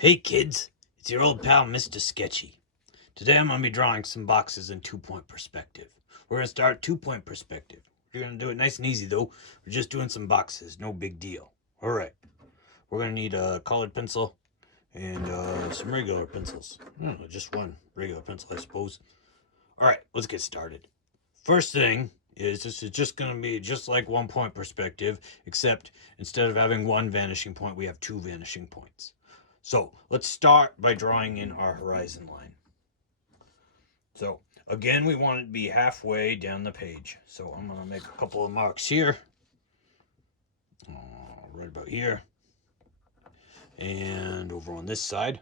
Hey kids, it's your old pal Mr. Sketchy. Today I'm going to be drawing some boxes in 2-point perspective. We're going to start 2-point perspective. We're going to do it nice and easy though. We're just doing some boxes, no big deal. Alright, we're going to need a colored pencil and some regular pencils. Just one regular pencil, I suppose. Alright, let's get started. First thing is this is just going to be just like 1-point perspective, except instead of having one vanishing point, we have two vanishing points. So let's start by drawing in our horizon line. So again, we want it to be halfway down the page. So I'm going to make a couple of marks here, right about here, and over on this side.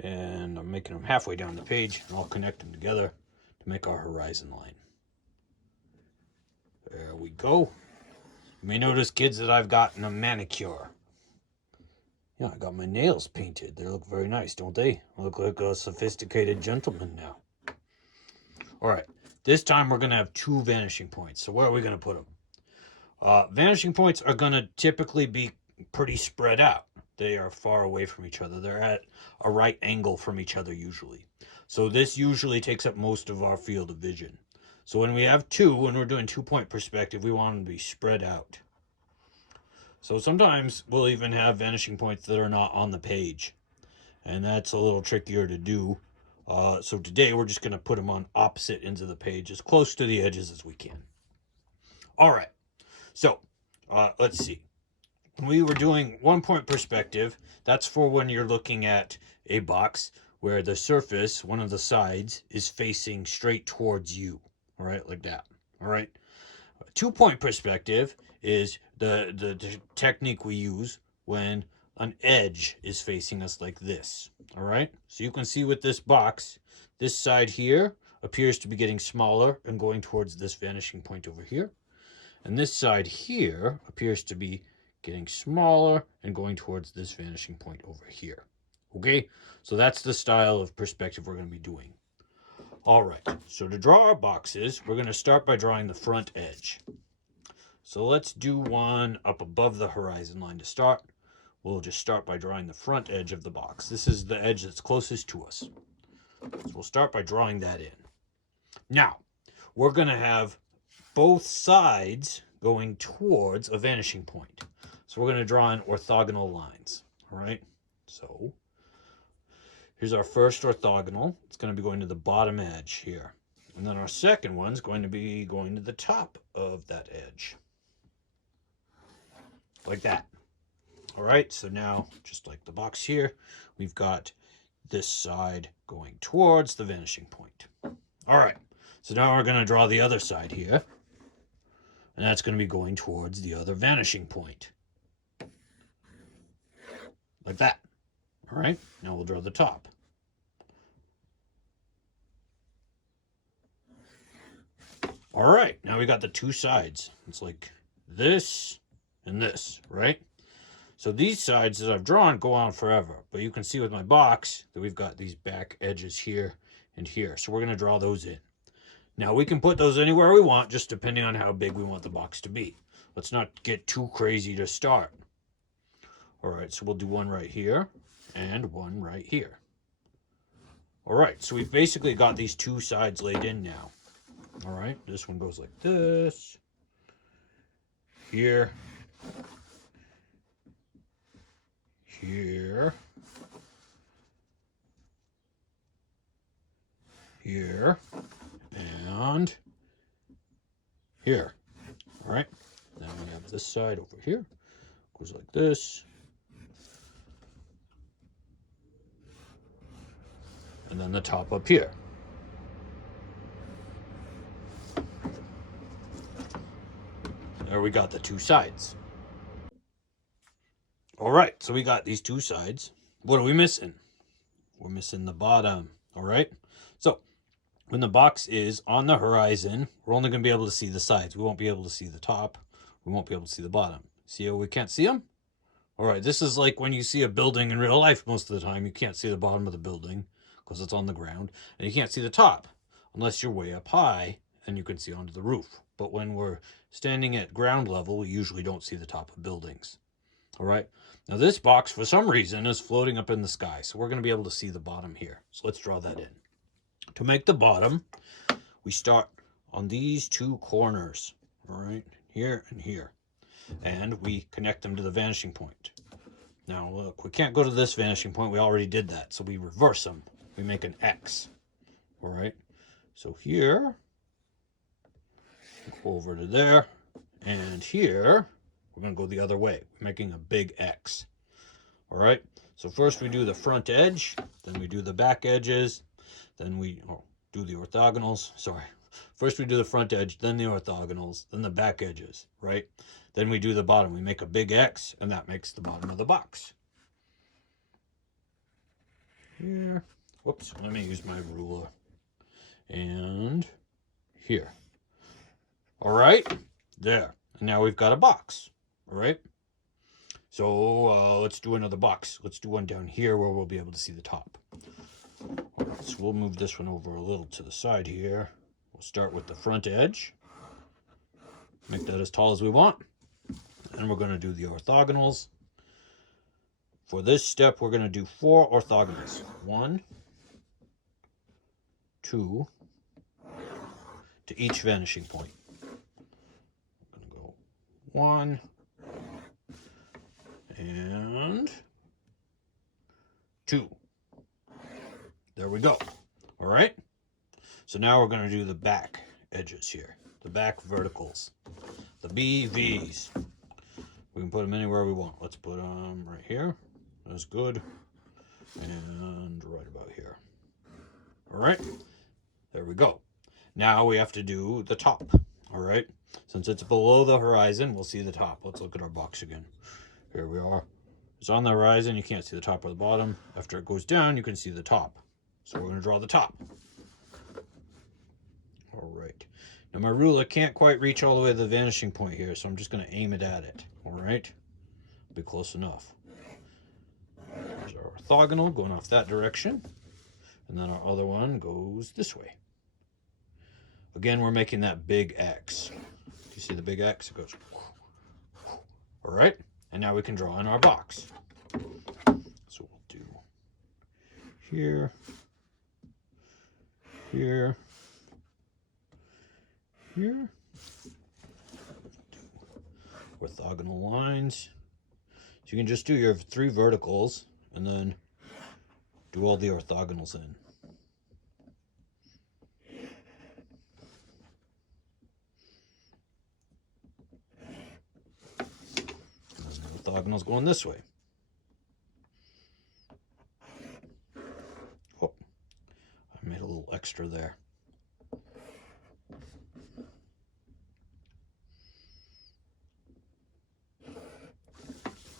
And I'm making them halfway down the page, and I'll connect them together to make our horizon line. There we go. You may notice, kids, that I've gotten a manicure. Yeah, I got my nails painted. They look very nice, don't they? I look like a sophisticated gentleman now. All right, this time we're going to have two vanishing points. So where are we going to put them? Vanishing points are going to typically be pretty spread out. They are far away from each other. They're at a right angle from each other usually. So this usually takes up most of our field of vision. So when we have two, when we're doing 2-point perspective, we want them to be spread out. So sometimes we'll even have vanishing points that are not on the page. And that's a little trickier to do. So today we're just going to put them on opposite ends of the page, as close to the edges as we can. All right. So let's see. When we were doing 1-point perspective, that's for when you're looking at a box where the surface, one of the sides, is facing straight towards you. All right, like that. All right. 2-point perspective is the technique we use when an edge is facing us like this. All right, so you can see with this box, this side here appears to be getting smaller and going towards this vanishing point over here, and this side here appears to be getting smaller and going towards this vanishing point over here. Okay, so that's the style of perspective we're going to be doing. All right, so to draw our boxes, we're going to start by drawing the front edge. So let's do one up above the horizon line to start. We'll just start by drawing the front edge of the box. This is the edge that's closest to us. So we'll start by drawing that in. Now, we're going to have both sides going towards a vanishing point. So we're going to draw in orthogonal lines. All right, so here's our first orthogonal. It's going to be going to the bottom edge here. And then our second one's going to be going to the top of that edge. Like that. All right, so now, just like the box here, we've got this side going towards the vanishing point. All right, so now we're going to draw the other side here, and that's going to be going towards the other vanishing point. Like that. All right, now we'll draw the top. All right, now we got the two sides. It's like this and this, right? So these sides that I've drawn go on forever, but you can see with my box that we've got these back edges here and here. So we're going to draw those in. Now we can put those anywhere we want, just depending on how big we want the box to be. Let's not get too crazy to start. All right, so we'll do one right here and one right here. All right, so we've basically got these two sides laid in now. All right, this one goes like this, here, here, here, and here. All right, then we have this side over here, goes like this, and then the top up here. There we got the two sides. All right, so we got these two sides. What are we missing? We're missing the bottom. All right, so when the box is on the horizon, we're only going to be able to see the sides. We won't be able to see the top. We won't be able to see the bottom. See how we can't see them? All right, this is like when you see a building in real life most of the time. You can't see the bottom of the building because it's on the ground. And you can't see the top unless you're way up high and you can see onto the roof. But when we're standing at ground level, we usually don't see the top of buildings. All right, Now this box, for some reason, is floating up in the sky, so we're going to be able to see the bottom here. So let's draw that in. To make the bottom, we start on these two corners, right here and here, and we connect them to the vanishing point. Now look, we can't go to this vanishing point, we already did that, so we reverse them. We make an X, all right? So here, go over to there, and here, we're going to go the other way, making a big X. All right, so first we do the front edge, then we do the back edges, then we do the orthogonals. Sorry, first we do the front edge, then the orthogonals, then the back edges, right? Then we do the bottom. We make a big X, and that makes the bottom of the box. Here, whoops, let me use my ruler. And here. All right, there. And now we've got a box, all right? So let's do another box. Let's do one down here where we'll be able to see the top. All right, so we'll move this one over a little to the side here. We'll start with the front edge. Make that as tall as we want. And we're going to do the orthogonals. For this step, we're going to do 4 orthogonals. 1, 2, to each vanishing point. I'm going to go 1, and 2. There we go. All right. So now we're going to do the back edges here, the back verticals, the BVs. We can put them anywhere we want. Let's put them right here. That's good. And right about here. All right. There we go. Now we have to do the top. All right. Since it's below the horizon, we'll see the top. Let's look at our box again. Here we are. It's on the horizon. You can't see the top or the bottom. After it goes down, you can see the top. So we're going to draw the top. All right. Now my ruler can't quite reach all the way to the vanishing point here, so I'm just going to aim it at it. All right. Be close enough. There's our orthogonal going off that direction. And then our other one goes this way. Again, we're making that big X. Do you see the big X? It goes. All right. And now we can draw in our box. So we'll do here, here, here. Orthogonal lines. So you can just do your 3 verticals and then do all the orthogonals in. Orthogonals going this way. Oh, I made a little extra there.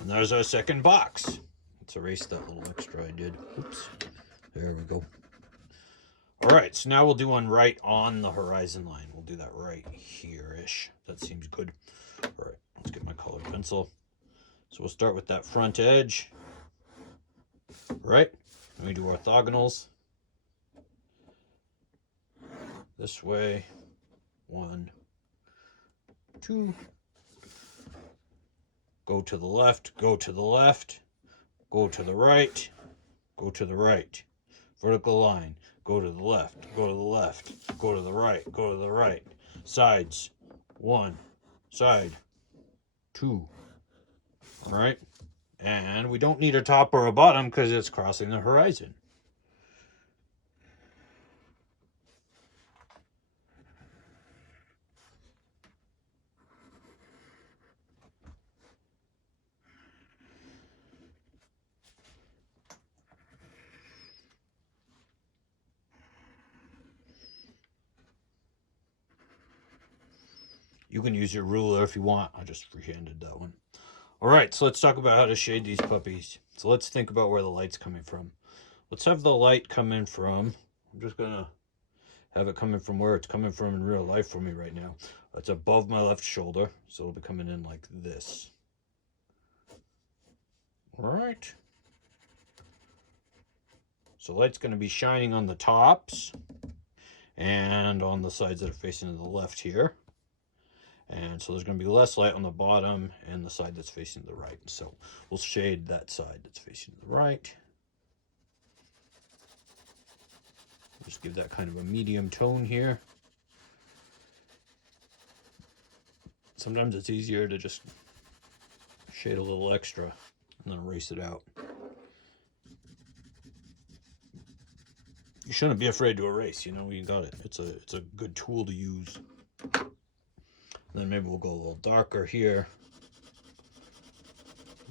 And there's our second box. Let's erase that little extra I did. Oops. There we go. All right, so now we'll do one right on the horizon line. We'll do that right here-ish. That seems good. All right, let's get my colored pencil. So we'll start with that front edge, right? And we do orthogonals. This way, 1, 2. Go to the left, go to the left, go to the right, go to the right. Vertical line, go to the left, go to the left, go to the right, go to the right. Sides, 1, side, 2. All right, and we don't need a top or a bottom because it's crossing the horizon. You can use your ruler if you want. I just freehanded that one. All right, so let's talk about how to shade these puppies. So let's think about where the light's coming from. Let's have the light come in from, I'm just going to have it coming from where it's coming from in real life for me right now. It's above my left shoulder, so it'll be coming in like this. All right. So light's going to be shining on the tops and on the sides that are facing to the left here. And so there's going to be less light on the bottom and the side that's facing the right. So we'll shade that side that's facing the right. Just give that kind of a medium tone here. Sometimes it's easier to just shade a little extra and then erase it out. You shouldn't be afraid to erase, you know, you got it. It's a good tool to use. And then maybe we'll go a little darker here.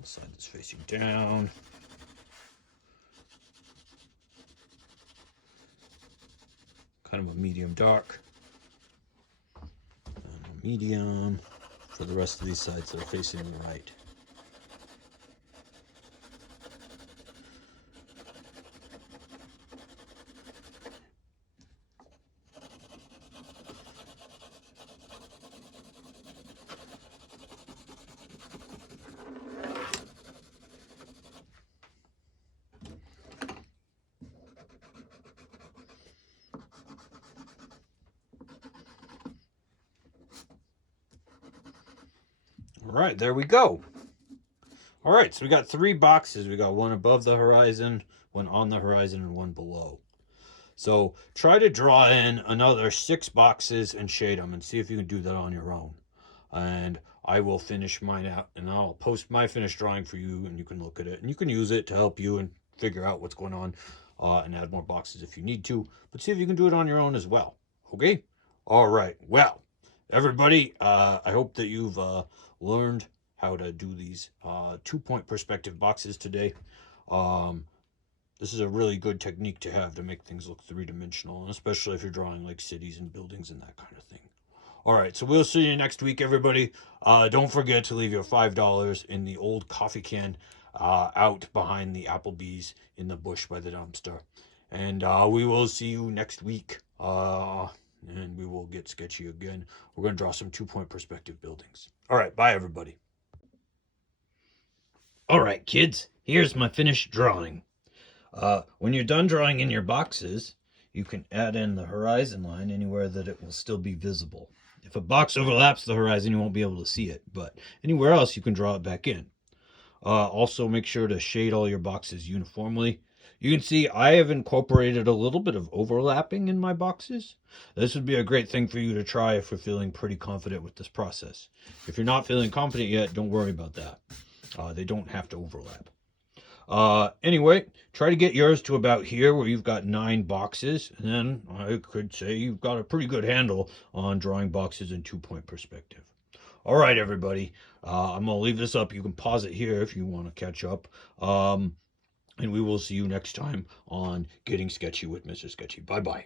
The side that's facing down. Kind of a medium dark. And a medium for the rest of these sides that are facing the right. All right, there we go. All right, so we got 3 boxes. We got one above the horizon, one on the horizon, and one below. So try to draw in another 6 boxes and shade them and see if you can do that on your own. And I will finish mine out and I'll post my finished drawing for you and you can look at it and you can use it to help you and figure out what's going on and add more boxes if you need to. But see if you can do it on your own as well. Okay? All right. Well, everybody, I hope that you've learned how to do these 2-point perspective boxes today. This is a really good technique to have to make things look 3-dimensional, and especially if you're drawing like cities and buildings and that kind of thing. All right, so we'll see you next week, everybody. Don't forget to leave your $5 in the old coffee can out behind the Applebee's in the bush by the dumpster. And we will see you next week. And we will get sketchy again. We're going to draw some 2-point perspective buildings. All right, bye, everybody. All right, kids, here's my finished drawing. When you're done drawing in your boxes, you can add in the horizon line anywhere that it will still be visible. If a box overlaps the horizon, you won't be able to see it, but anywhere else, you can draw it back in. Also, make sure to shade all your boxes uniformly. You can see I have incorporated a little bit of overlapping in my boxes. This would be a great thing for you to try if you're feeling pretty confident with this process. If you're not feeling confident yet, don't worry about that. They don't have to overlap. Anyway, try to get yours to about here where you've got 9 boxes. And then I could say you've got a pretty good handle on drawing boxes in 2-point perspective. All right, everybody. I'm going to leave this up. You can pause it here if you want to catch up. And we will see you next time on Getting Sketchy with Mr. Sketchy. Bye-bye.